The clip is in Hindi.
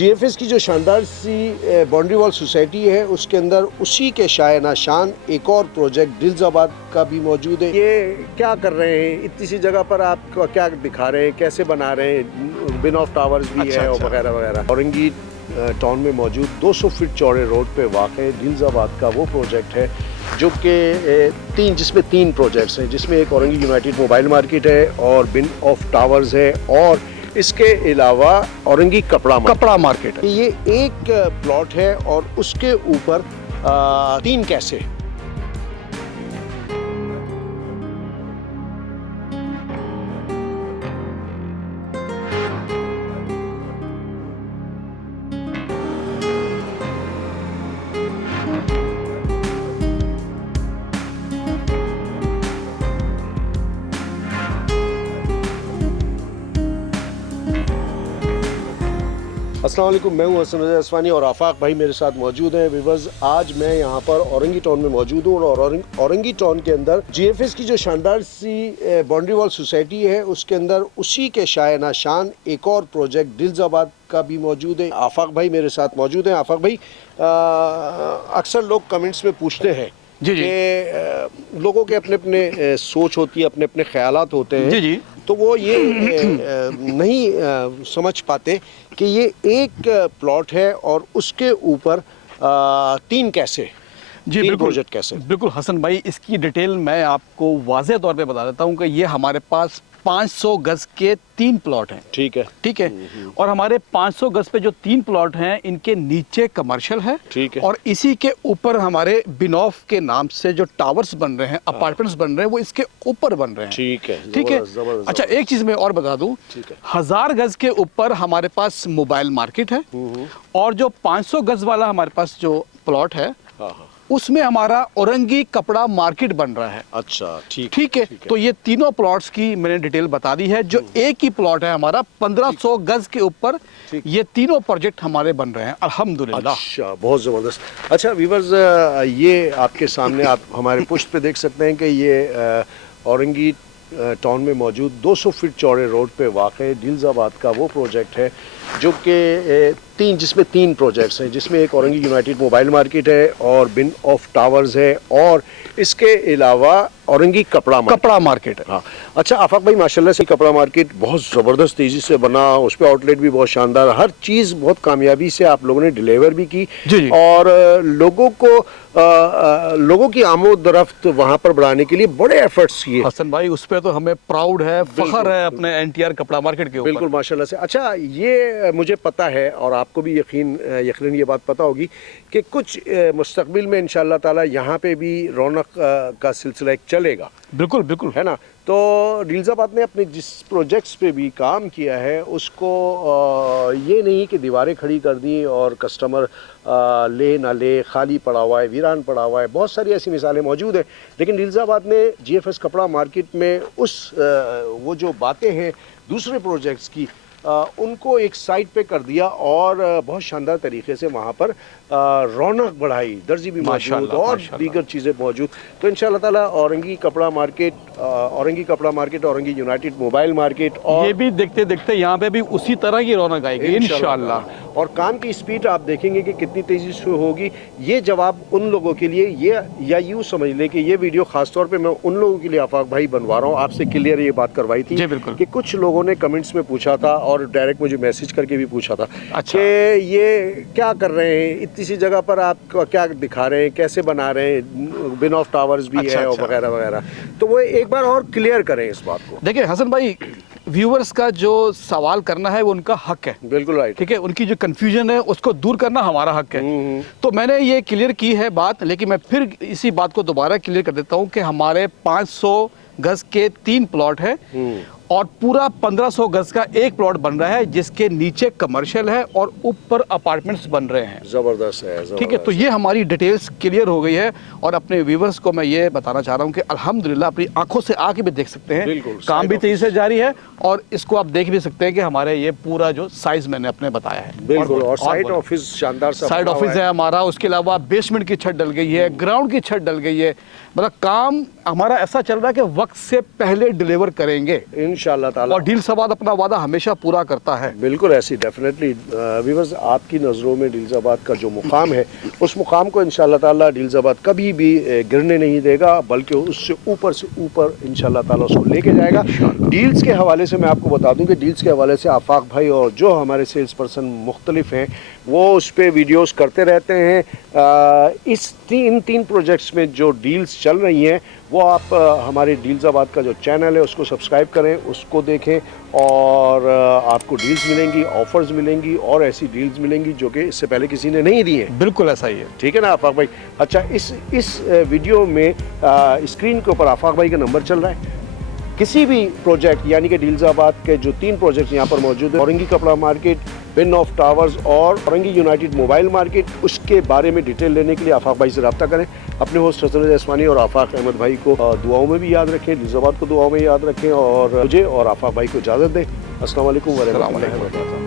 जीएफएस की जो शानदार सी बाउंड्री वॉल सोसाइटी है उसके अंदर उसी के शायना नाशान एक और प्रोजेक्ट दिलजाबाद का भी मौजूद है। ये क्या कर रहे हैं, इतनी सी जगह पर आप क्या दिखा रहे हैं, कैसे बना रहे हैं? बिन ऑफ टावर्स भी है और वगैरह वगैरह। औरंगी टाउन में मौजूद 200 फीट चौड़े रोड पे वाक़ दिलजाबाद का वो प्रोजेक्ट है जो कि जिसमें तीन प्रोजेक्ट्स हैं, जिसमें एक औरंगी यूनाइटेड मोबाइल मार्केट है और बिन ऑफ टावर्स है और इसके अलावा औरंगी कपड़ा मार्केट है। ये एक प्लॉट है और उसके ऊपर 3 कैसे। अस्सलाम वालेकुम, मैं हूं हसन रज़ा असवानी और आफाक भाई मेरे साथ मौजूद हैं। व्यूअर्स, आज मैं यहां पर औरंगी टाउन में मौजूद हूं और औरंगी टाउन के अंदर जीएफएस की जो शानदार सी बाउंड्री वॉल सोसाइटी है उसके अंदर उसी के शायना नाशान एक और प्रोजेक्ट दिलजाबाद का भी मौजूद है। आफाक भाई मेरे साथ मौजूद हैं। आफाक भाई, अक्सर लोग कमेंट्स में पूछते हैं कि लोगों के अपने अपने सोच होती है, अपने अपने ख्यालात होते हैं जी। तो वो ये नहीं समझ पाते कि ये एक प्लॉट है और उसके ऊपर 3 कैसे जी। बिल्कुल प्रोजेक्ट कैसे। बिल्कुल हसन भाई, इसकी डिटेल मैं आपको वाज़े तौर पे बता देता हूँ कि ये हमारे पास 500 गज के 3 प्लॉट हैं। ठीक है। और हमारे 500 गज पे जो 3 प्लॉट हैं इनके नीचे कमर्शियल है। ठीक है। और इसी के ऊपर हमारे बिनॉफ के नाम से जो टावर्स बन रहे हैं, अपार्टमेंट्स बन रहे हैं, वो इसके ऊपर बन रहे हैं। ठीक है। अच्छा, एक चीज मैं और बता दूं, 1000 गज के ऊपर हमारे पास मोबाइल मार्केट है और जो 500 गज वाला हमारे पास जो प्लॉट है उसमें हमारा औरंगी कपड़ा मार्केट बन रहा है। अच्छा, ठीक है। तो ये तीनों प्लॉट्स की मैंने डिटेल बता दी है। जो एक ही प्लॉट है हमारा 1500 गज के ऊपर, ये तीनों प्रोजेक्ट हमारे बन रहे हैं अल्हम्दुलिल्लाह। अच्छा, बहुत ज़बरदस्त। अच्छा व्यूअर्स, ये आपके सामने आप हमारे पुष्ट पे देख सकते हैं कि ये औरंगी टाउन में मौजूद 200 फीट चौड़े रोड पे वाक़ दिलजाबाद का वो प्रोजेक्ट है जो कि जिसमें 3 प्रोजेक्ट्स हैं, जिसमें एक औरंगी यूनाइटेड मोबाइल मार्केट है और बिन ऑफ टावर्स है और इसके अलावा औरंगी कपड़ा मार्केट है। हाँ। अच्छा आफाक भाई, माशाल्लाह से कपड़ा मार्केट बहुत ज़बरदस्त तेज़ी से बना, उस पर आउटलेट भी बहुत शानदार, हर चीज़ बहुत कामयाबी से आप लोगों ने डिलीवर भी की जी। और लोगों की आमोदरफ्त वहाँ पर बढ़ाने के लिए बड़े एफर्ट्स किए। हसन भाई, उस पर तो हमें प्राउड है, फख्र है अपने एनटीआर कपड़ा मार्केट के ऊपर। बिल्कुल माशाल्लाह से। अच्छा, ये मुझे पता है और आपको भी यकीनन ये बात पता होगी कि कुछ मुस्तकबिल में इंशाअल्लाह ताला यहाँ पे भी रौनक का सिलसिला एक चलेगा। बिल्कुल है ना। तो दिलजाबाद ने अपने जिस प्रोजेक्ट्स पे भी काम किया है उसको ये नहीं कि दीवारें खड़ी कर दी और कस्टमर ले ना ले, खाली पड़ा हुआ है, वीरान पड़ा हुआ है, बहुत सारी ऐसी मिसालें मौजूद हैं। लेकिन दिलजाबाद ने जीएफएस कपड़ा मार्केट में वो जो बातें हैं दूसरे प्रोजेक्ट्स की, उनको एक साइड पे कर दिया और बहुत शानदार तरीके से वहाँ पर रौनक बढ़ाई, दर्जी भी मौजूद और दीगर चीज़ें मौजूद। तो इंशाअल्लाह ताला औरंगी कपड़ा market, Orangi United mobile market और ये भी देखते देखते यहाँ पे भी उसी तरह की रौनक आएगी इंशाअल्लाह। और काम की स्पीड आप देखेंगे कि कितनी तेज़ी से होगी। ये जवाब उन लोगों के लिए, ये या यूँ समझ लें कि ये वीडियो ख़ासतौर पे मैं उन लोगों के लिए आफाक भाई बनवा रहा हूँ। आपसे क्लियर ये बात करवाई थी कि कुछ लोगों ने कमेंट्स में पूछा था और डायरेक्ट मुझे मैसेज करके भी पूछा था कि ये क्या कर रहे हैं, इतनी सी जगह पर आप क्या दिखा रहे हैं, कैसे बना रहे हैं, बिन ऑफ टावर्स भी है और वगैरह वगैरह। तो वो एक बार और क्लियर करें इस बात को। देखिए हसन भाई, व्यूअर्स का जो सवाल करना है वो उनका हक है। बिल्कुल राइट। ठीक है, उनकी जो कंफ्यूजन है उसको दूर करना हमारा हक है। तो मैंने ये क्लियर की है बात, लेकिन मैं फिर इसी बात को दोबारा क्लियर कर देता हूँ कि हमारे 500 गज के 3 प्लॉट है और पूरा 1500 गज का एक प्लॉट बन रहा है जिसके नीचे कमर्शियल है और ऊपर अपार्टमेंट्स बन रहे हैं। जबरदस्त है। ठीक है, तो ये हमारी डिटेल्स क्लियर हो गई है और अपने व्यूवर्स को मैं ये बताना चाह रहा हूँ कि अल्हम्दुलिल्लाह अपनी आंखों से आके भी देख सकते हैं, काम भी तेजी से जारी है और इसको आप देख भी सकते हैं कि हमारे ये पूरा जो साइज मैंने अपने बताया है। बिल्कुल। और साइड ऑफिस शानदार साइड ऑफिस है हमारा, उसके अलावा बेसमेंट की छत डल गई है, ग्राउंड की छत डल गई है। मतलब काम हमारा ऐसा चल रहा है कि वक्त से पहले डिलीवर करेंगे इंशाल्लाह ताला। और डीलसाबाद अपना वादा हमेशा पूरा करता है। बिल्कुल ऐसी डेफिनेटली व्यूअर्स, आपकी नज़रों में डीलसाबाद का जो मुकाम है उस मुकाम को इंशाल्लाह ताला डीलसाबाद कभी भी गिरने नहीं देगा, बल्कि उससे ऊपर इंशाल्लाह ताला उसको लेके जाएगा। डील्स के हवाले से मैं आपको बता दूं कि डील्स के हवाले से आफाक भाई और जो हमारे सेल्स पर्सन मुख्तलिफ हैं वो उस पर वीडियोज़ करते रहते हैं। इस तीन प्रोजेक्ट्स में जो डील्स चल रही हैं वो आप हमारे डीलसाबाद का जो चैनल है उसको सब्सक्राइब करें, उसको देखें और आपको डील्स मिलेंगी, ऑफर्स मिलेंगी और ऐसी डील्स मिलेंगी जो कि इससे पहले किसी ने नहीं दी है। बिल्कुल ऐसा ही है, ठीक है ना आफाक भाई। अच्छा, इस वीडियो में स्क्रीन के ऊपर आफाक भाई का नंबर चल रहा है। किसी भी प्रोजेक्ट यानी कि डीलसाबाद के जो 3 प्रोजेक्ट यहाँ पर मौजूद है, औरंगी कपड़ा मार्केट, बिनॉफ टावर्स और औरंगी यूनाइटेड मोबाइल मार्केट, उसके बारे में डिटेल लेने के लिए आफाक भाई से रब्ता करें। अपने होस्ट हसन रज़ा इस्मानी और आफाक अहमद भाई को दुआओं में भी याद रखें, डीलसाबाद को दुआओं में याद रखें और मुझे और आफाक भाई को इजाज़त दें। अस्सलाम वालेकुम व रहमतुल्लाहि व बरकातहू।